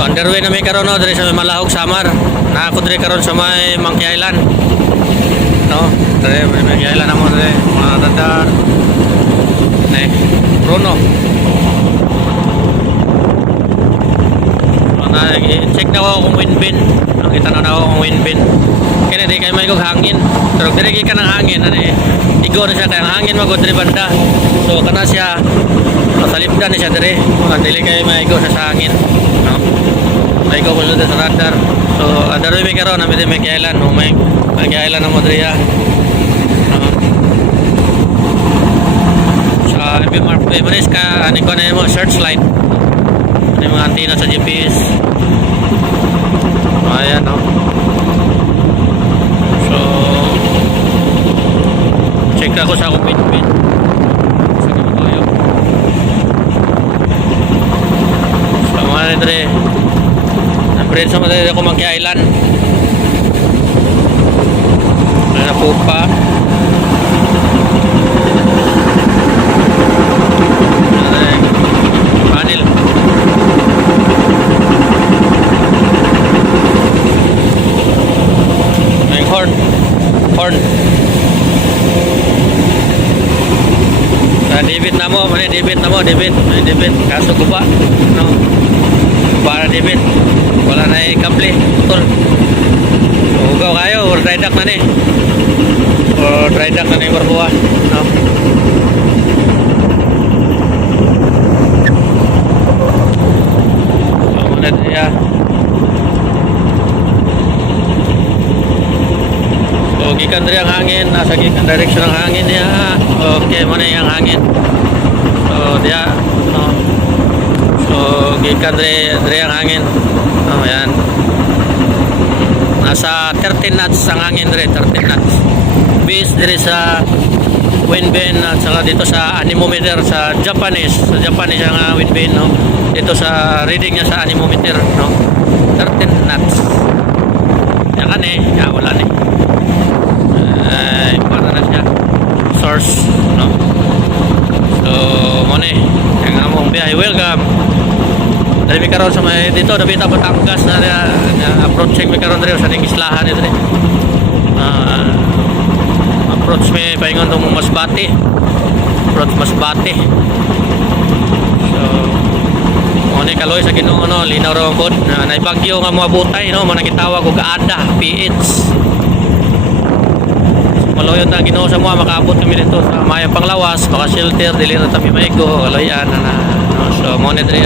So underway na may karon no dire sa may Malahog Samar. Na ako dire karon sa may Monkey Island. No, dire may Monkey Island mo dire mga radar. Bruno. Check na ako kung windbin. Nakita na ako kung windbin. Kaya di kayo may kong hangin. Pero dirigi ka ng hangin. Igo na siya kaya ang hangin magod banda. So kana siya masalipdan na siya dire. Dili kayo may igo sa hangin. No? May igo ko sa radar. So adaro may karon na may Island. No? May Island na mo dire. Sa Everest ka ani ko na mo searchlight. Ano yung mga antenna sa GPS. Ayan no. So check ako sa akong windbin. Sige mo tayo. So mga nidre nabril sa mga ako Monkey Island. Ano na po pa. Panel. May horn. Debit na mo, may debit. Kaso ko ba? No. Para debit. Wala na kable. Tol. Ugaw kayo, or dry dock na ni. Or dry dock na ni barbuwa. No. Ya. So gikan dari ang hangin, nasa gikan direction ng hangin niya. Okay, mana yang hangin. So dia no. So gikan dari ang hangin. Oh, yan. Nasa 13 knots ang hangin dire, 13 knots. Base dire sa wind vane at saka dito sa anemometer sa Japanese ang wind vane no. Dito sa reading niya sa anemometer no. 13 knots. Yan kan wala ni. Para na siya source no. So mo ni ang among biyahe. Welcome. Dali mi karon sa may dito nabita Batangas na approaching mi karon diri sa ning islahan dito ni. Approach mi paingon tong Masbate. So ni kaloy sa Ginoo no, linaw ra pod na naibagyo nga moabutay no, man gitawag og Ada PH. Maloyon ta Ginoo sa mo makaabot kami dito sa Mayang Panglawas, baka shelter dili ra ta mi maigo, kaloyan na no. So mo ni diri